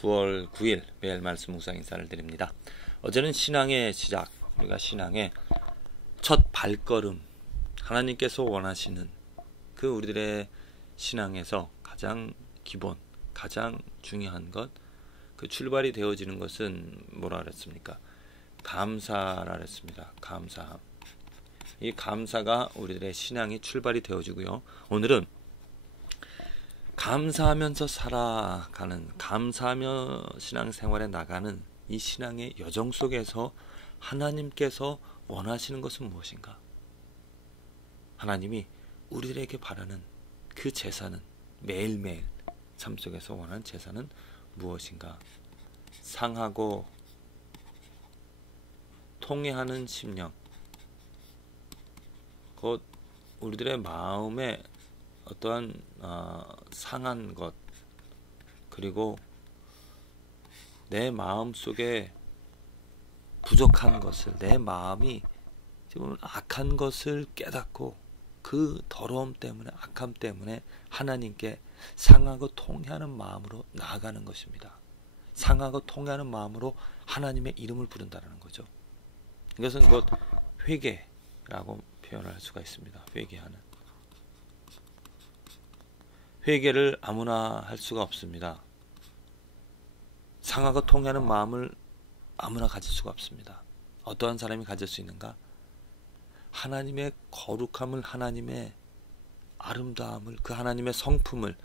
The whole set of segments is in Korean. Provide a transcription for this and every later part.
9월 9일 매일 말씀 묵상 인사를 드립니다. 어제는 신앙의 시작, 우리가 신앙의 첫 발걸음, 하나님께서 원하시는 그 우리들의 신앙에서 가장 기본, 가장 중요한 것, 그 출발이 되어지는 것은 뭐라 그랬습니까? 감사라 그랬습니다. 감사함. 이 감사가 우리들의 신앙이 출발이 되어지고요. 오늘은 감사하면서 살아가는, 감사하며 신앙생활에 나가는 이 신앙의 여정 속에서 하나님께서 원하시는 것은 무엇인가? 하나님이 우리들에게 바라는 그 제사는, 매일매일 삶 속에서 원하는 제사는 무엇인가? 상하고 통회하는 심령, 곧 우리들의 마음에 어떠한 상한 것, 그리고 내 마음 속에 부족한 것을, 내 마음이 지금 악한 것을 깨닫고 그 더러움 때문에, 악함 때문에 하나님께 상하고 통회하는 마음으로 나아가는 것입니다. 상하고 통회하는 마음으로 하나님의 이름을 부른다는 거죠. 이것은 곧 회개라고 표현할 수가 있습니다. 회개하는. 회개를 아무나 할 수가 없습니다. 상하고 통회하는 마음을 아무나 가질 수가 없습니다. 어떠한 사람이 가질 수 있는가? 하나님의 거룩함을, 하나님의 아름다움을, 그 하나님의 성품을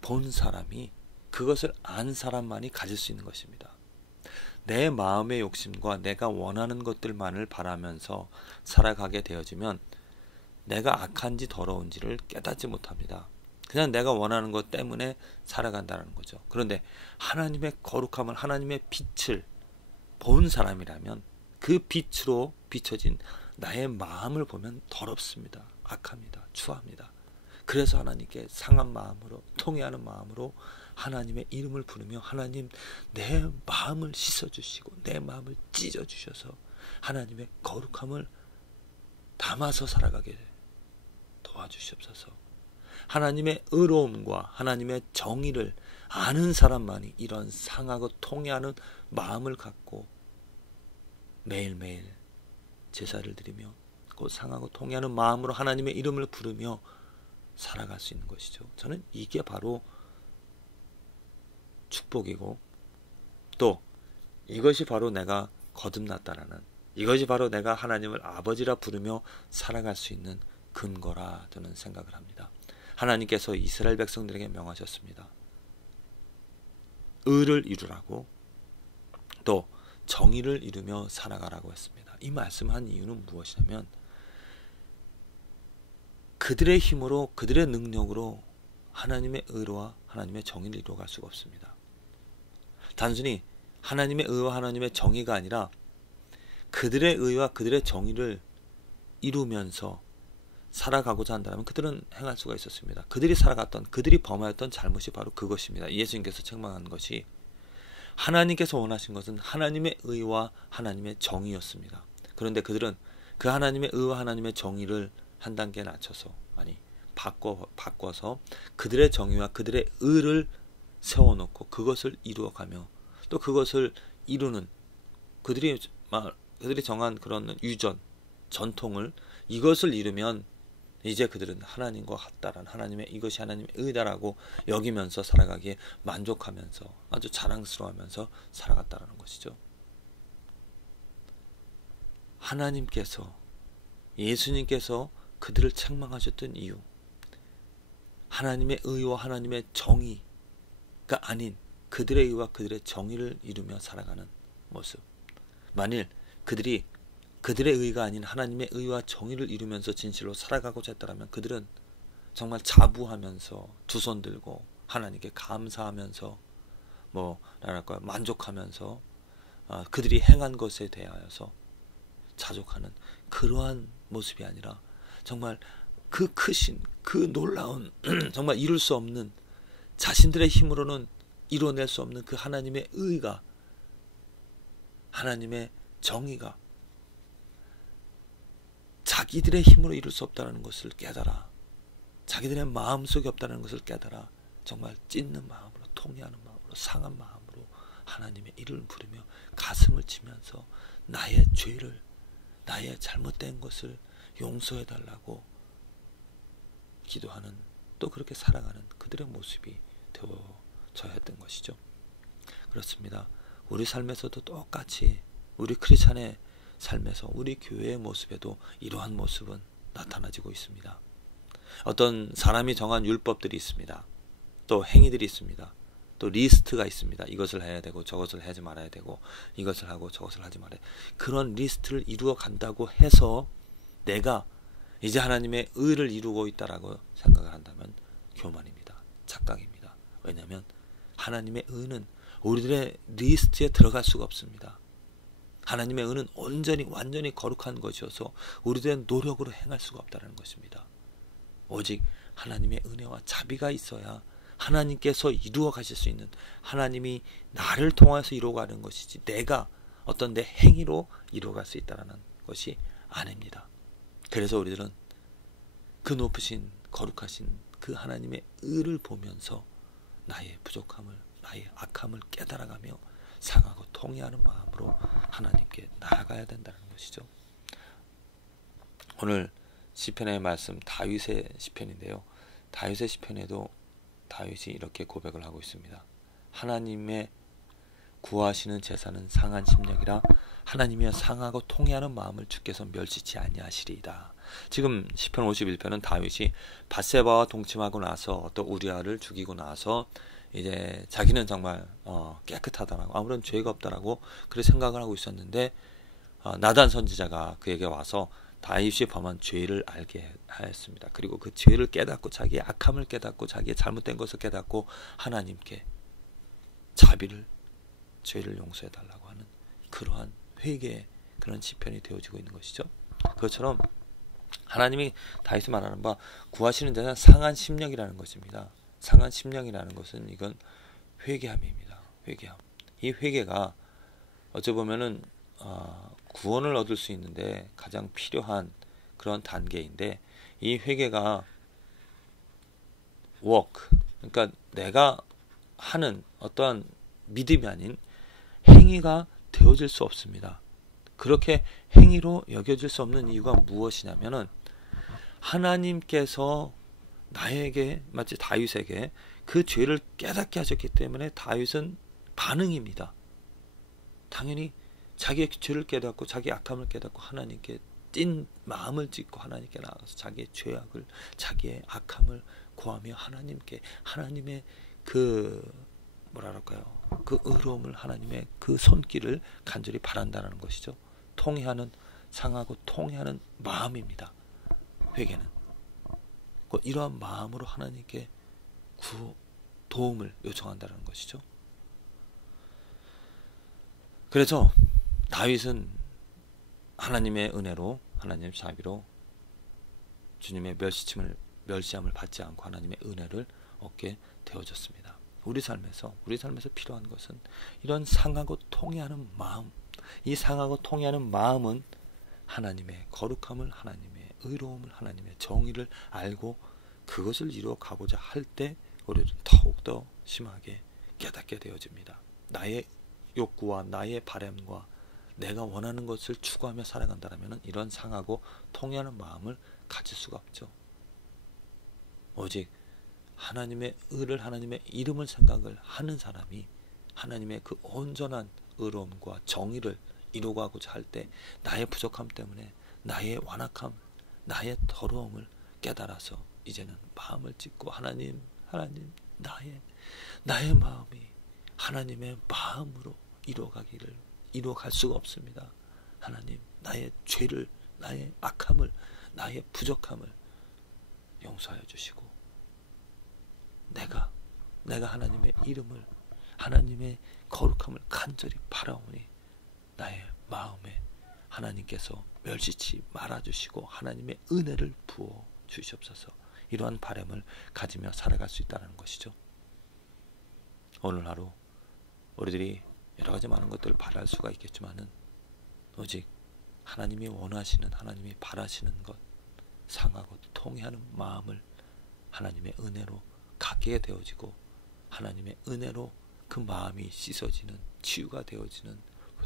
본 사람이, 그것을 안 사람만이 가질 수 있는 것입니다. 내 마음의 욕심과 내가 원하는 것들만을 바라면서 살아가게 되어지면 내가 악한지 더러운지를 깨닫지 못합니다. 그냥 내가 원하는 것 때문에 살아간다는 거죠. 그런데 하나님의 거룩함을, 하나님의 빛을 본 사람이라면 그 빛으로 비춰진 나의 마음을 보면 더럽습니다. 악합니다. 추합니다. 그래서 하나님께 상한 마음으로, 통회하는 마음으로 하나님의 이름을 부르며, 하나님 내 마음을 씻어주시고 내 마음을 찢어주셔서 하나님의 거룩함을 담아서 살아가게 도와주시옵소서. 하나님의 의로움과 하나님의 정의를 아는 사람만이 이런 상하고 통회하는 마음을 갖고 매일매일 제사를 드리며 그 상하고 통회하는 마음으로 하나님의 이름을 부르며 살아갈 수 있는 것이죠. 저는 이게 바로 축복이고, 또 이것이 바로 내가 거듭났다라는, 이것이 바로 내가 하나님을 아버지라 부르며 살아갈 수 있는 근거라 저는 생각을 합니다. 하나님께서 이스라엘 백성들에게 명하셨습니다. 의를 이루라고, 또 정의를 이루며 살아가라고 했습니다. 이 말씀한 이유는 무엇이냐면 그들의 힘으로, 그들의 능력으로 하나님의 의로와 하나님의 정의를 이루어갈 수가 없습니다. 단순히 하나님의 의와 하나님의 정의가 아니라 그들의 의와 그들의 정의를 이루면서 살아가고자 한다면 그들은 행할 수가 있었습니다. 그들이 살아갔던, 그들이 범하였던 잘못이 바로 그것입니다. 예수님께서 책망한 것이, 하나님께서 원하신 것은 하나님의 의와 하나님의 정의였습니다. 그런데 그들은 그 하나님의 의와 하나님의 정의를 한 단계 낮춰서, 아니 바꿔서 그들의 정의와 그들의 의를 세워놓고 그것을 이루어가며, 또 그것을 이루는 그들이 정한 그런 유전, 전통을, 이것을 이루면 이제 그들은 하나님과 같다라는, 하나님의, 이것이 하나님의 의다라고 여기면서 살아가기에 만족하면서 아주 자랑스러워하면서 살아갔다라는 것이죠. 하나님께서, 예수님께서 그들을 책망하셨던 이유, 하나님의 의와 하나님의 정의가 아닌 그들의 의와 그들의 정의를 이루며 살아가는 모습. 만일 그들이 그들의 의가 아닌 하나님의 의와 정의를 이루면서 진실로 살아가고자 했다면 그들은 정말 자부하면서 두 손 들고 하나님께 감사하면서 뭐랄까 만족하면서 그들이 행한 것에 대하여서 자족하는 그러한 모습이 아니라, 정말 그 크신, 그 놀라운 정말 이룰 수 없는, 자신들의 힘으로는 이뤄낼 수 없는 그 하나님의 의가, 하나님의 정의가 자기들의 힘으로 이룰 수 없다는 것을 깨달아, 자기들의 마음속에 없다는 것을 깨달아 정말 찢는 마음으로, 통회하는 마음으로, 상한 마음으로 하나님의 이름을 부르며 가슴을 치면서 나의 죄를, 나의 잘못된 것을 용서해 달라고 기도하는, 또 그렇게 살아가는 그들의 모습이 되어져야 했던 것이죠. 그렇습니다. 우리 삶에서도 똑같이, 우리 크리스찬의 삶에서, 우리 교회의 모습에도 이러한 모습은 나타나지고 있습니다. 어떤 사람이 정한 율법들이 있습니다. 또 행위들이 있습니다. 또 리스트가 있습니다. 이것을 해야 되고 저것을 하지 말아야 되고, 이것을 하고 저것을 하지 말아야, 그런 리스트를 이루어 간다고 해서 내가 이제 하나님의 의를 이루고 있다라고 생각을 한다면 교만입니다. 착각입니다. 왜냐하면 하나님의 의는 우리들의 리스트에 들어갈 수가 없습니다. 하나님의 의는 온전히 완전히 거룩한 것이어서 우리들의 노력으로 행할 수가 없다는 것입니다. 오직 하나님의 은혜와 자비가 있어야 하나님께서 이루어 가실 수 있는, 하나님이 나를 통해서 이루어가는 것이지 내가 어떤 내 행위로 이루어갈 수 있다는 것이 아닙니다. 그래서 우리들은 그 높으신 거룩하신 그 하나님의 의를 보면서 나의 부족함을, 나의 악함을 깨달아가며 상하고 통회하는 마음으로 하나님께 나아가야 된다는 것이죠. 오늘 시편의 말씀, 다윗의 시편인데요. 다윗의 시편에도 다윗이 이렇게 고백을 하고 있습니다. 하나님의 구하시는 제사는 상한 심령이라 하나님이여 상하고 통회하는 마음을 주께서 멸시치 아니하시리이다. 지금 시편 51편은 다윗이 밧세바와 동침하고 나서 또 우리아를 죽이고 나서 이제 자기는 정말 깨끗하다라고, 아무런 죄가 없다라고 그렇게 생각을 하고 있었는데 나단 선지자가 그에게 와서 다윗이 범한 죄를 알게 하였습니다. 그리고 그 죄를 깨닫고 자기의 악함을 깨닫고 자기의 잘못된 것을 깨닫고 하나님께 자비를, 죄를 용서해 달라고 하는 그러한 회개의 그런 시편이 되어지고 있는 것이죠. 그것처럼 하나님이 다윗이 말하는 바 구하시는 데는 상한 심령이라는 것입니다. 상한 심령이라는 것은 이건 회개함입니다. 회개함. 이 회개가 어찌 보면은 구원을 얻을 수 있는데 가장 필요한 그런 단계인데, 이 회개가 그러니까 내가 하는 어떠한 믿음이 아닌 행위가 되어질 수 없습니다. 그렇게 행위로 여겨질 수 없는 이유가 무엇이냐면은 하나님께서 나에게, 마치 다윗에게 그 죄를 깨닫게 하셨기 때문에 다윗은 반응입니다. 당연히 자기의 죄를 깨닫고 자기의 악함을 깨닫고 하나님께 찐 마음을 짓고 하나님께 나아가서 자기의 죄악을, 자기의 악함을 고하며 하나님께, 하나님의 그 그 의로움을, 하나님의 그 손길을 간절히 바란다는 것이죠. 통회하는, 상하고 통회하는 마음입니다. 회개는 이러한 마음으로 하나님께 도움을 요청한다는 것이죠. 그래서 다윗은 하나님의 은혜로, 하나님의 자비로 주님의 멸시함을 받지 않고 하나님의 은혜를 얻게 되어졌습니다. 우리 삶에서 필요한 것은 이런 상하고 통회하는 마음. 이 상하고 통회하는 마음은 하나님의 거룩함을, 하나님의 의로움을, 하나님의 정의를 알고 그것을 이루어 가고자 할 때 우리는 더욱더 심하게 깨닫게 되어집니다. 나의 욕구와 나의 바람과 내가 원하는 것을 추구하며 살아간다면 이런 상하고 통회하는 마음을 가질 수가 없죠. 오직 하나님의 의를, 하나님의 이름을 생각을 하는 사람이 하나님의 그 온전한 의로움과 정의를 이루고자 할 때 나의 부족함 때문에 나의 완악함, 나의 더러움을 깨달아서 이제는 마음을 찢고 하나님 나의 마음이 하나님의 마음으로 이루어갈 수가 없습니다. 하나님, 나의 죄를, 나의 악함을, 나의 부족함을 용서하여 주시고 내가 하나님의 이름을, 하나님의 거룩함을 간절히 바라오니 나의 마음에 하나님께서 멸시치 말아주시고 하나님의 은혜를 부어 주시옵소서. 이러한 바람을 가지며 살아갈 수 있다는 것이죠. 오늘 하루 우리들이 여러 가지 많은 것들을 바랄 수가 있겠지만은 오직 하나님이 원하시는, 하나님이 바라시는 것, 상하고 통회하는 마음을 하나님의 은혜로 갖게 되어지고 하나님의 은혜로 그 마음이 씻어지는 치유가 되어지는,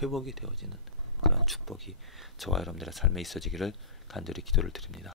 회복이 되어지는 그런 축복이 저와 여러분들의 삶에 있어지기를 간절히 기도를 드립니다.